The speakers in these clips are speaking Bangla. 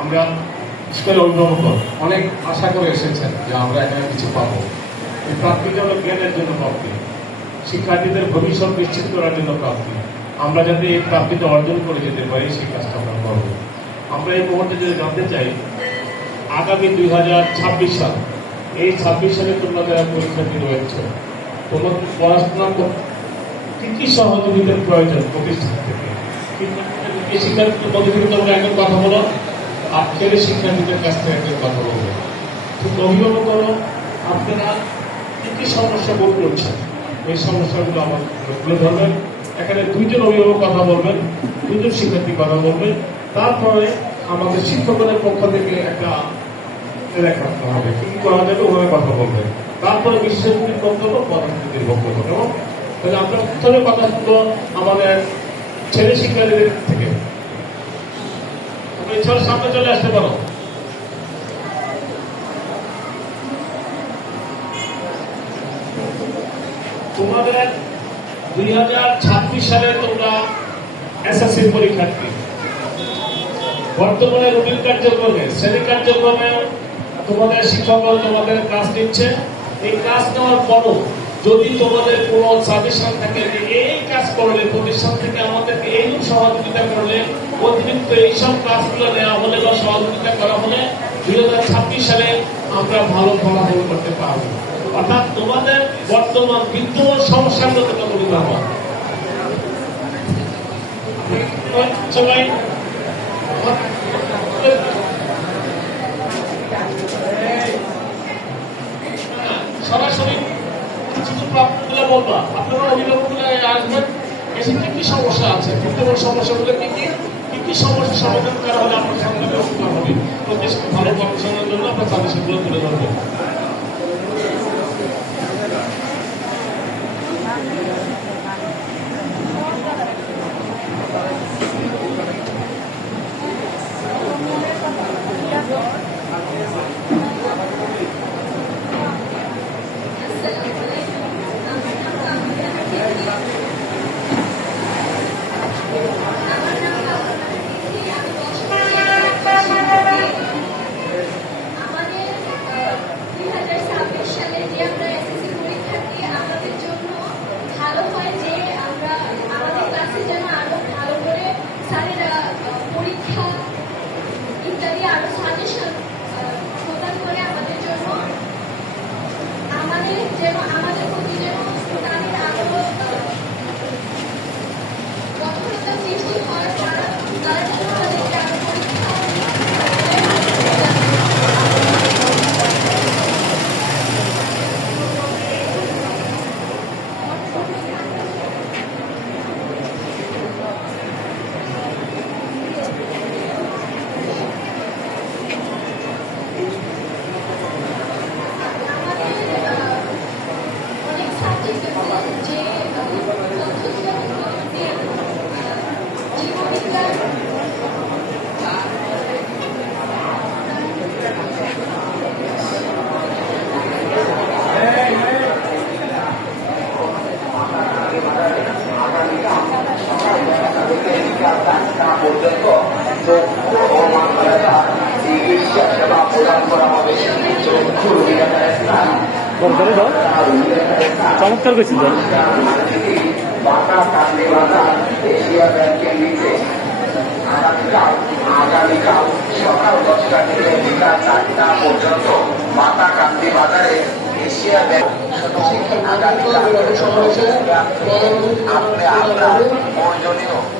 আমরা স্কুলের অভিভাবক অনেক আশা করে এসেছেন যে আমরা এখানে কিছু পাবো। এই প্রাপ্তিটা হলো জ্ঞানের জন্য প্রাপ্তি, শিক্ষার্থীদের ভবিষ্যৎ নিশ্চিত করার জন্য প্রাপ্তি। আমরা যাতে এই প্রাপ্তিটা অর্জন করে যেতে পারি, সেই কাজটা আমরা করব। আমরা এই মুহূর্তে যদি জানতে চাই, আগামী দুই হাজার ছাব্বিশ সাল, এই ছাব্বিশ সালে তোমরা যারা পরীক্ষার্থী রয়েছে তোমার পড়াশোনা কি কি সহযোগিতার প্রয়োজন প্রতিষ্ঠান থেকে মধ্যে থেকে তোমরা একজন কথা বলো, আর শিক্ষার্থীদের কাছ থেকে একজন কথা বলব হলো আপনারা কি কি সমস্যা ভোগ করছেন? এই সমস্যাগুলো আমার তুলে ধরবেন। এখানে দুইজন অভিভাবক কথা বলবেন দুজন শিক্ষার্থী কথা বলবেন। তারপরে আমাদের শিক্ষকদের পক্ষ থেকে একটা রাখতে হবে। কি করা যাবে, ওভাবে কথা বলবেন। তারপরে বিশ্ববিদ্যালয়ের বক্তব্য প্রধানমন্ত্রীর বক্তব্য কেমন তাহলে আমরা প্রথমে কথা শুনব আমাদের ছেলে শিক্ষার্থীদের থেকে। তুমি ছেলে সামনে চলে আসতে পারো। তোমাদের দুই হাজার ছাব্বিশ সালে তোমরা এসএসসি পরীক্ষার্থী। বর্তমানে রুটিন কার্যক্রমে, শ্রেণি কার্যক্রমে তোমাদের শিক্ষকরা তোমাদের ক্লাস নিচ্ছে। এই ক্লাস নেওয়ার পরও যদি তোমাদের কোনো সাজেশন থাকে যে এই কাজ করলে, প্রতিষ্ঠান থেকে আমাদেরকে এই সহযোগিতা করলে, অতিরিক্ত এইসব ক্লাসগুলো নেওয়া হলে বা সহযোগিতা করা হলে দুই হাজার ছাব্বিশ সালে আমরা ভালো ফলাফল করতে পারব। অর্থাৎ তোমাদের বর্তমান বিদ্যমান সমস্যার তোমরা তুলে ধরো সবাই সরাসরি কিছু প্রাপ্তিগুলো বলবা আপনারা অভিভাবকগুলো আসবেন এসে কি কি আছে সমস্যাগুলো কি কি কী কী সমস্যা সমাধান করা হলে আমার সামনে হবে। দেশকে ভালো গবেষণার জন্য আমরা তাদের সেগুলো তুলে ধরবেন pero ফোন করে দাও চমৎকার করেছিল নিচে আগামীকাল সকাল দশটা থেকে বিকাল চারটা পর্যন্ত মাতা কান্দি বাজারে এশিয়া ব্যাংক আগামীকাল আপনি আপনার প্রয়োজনীয়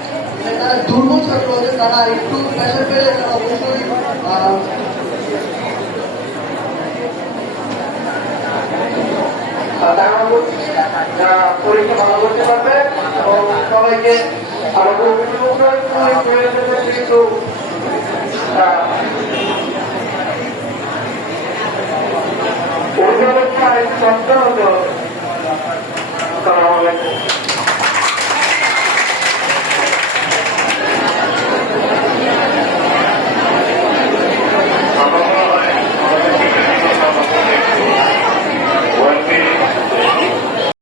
যারা দুর্বল ছাত্র আছে তারা একটু প্রেশার পেলে তারা অবশ্যই পরীক্ষা ভালো করতে পারবে এবং সবাইকে আমাদের অভিযোগ কিন্তু অভিভাবকরা হতো আসসালামাইকুম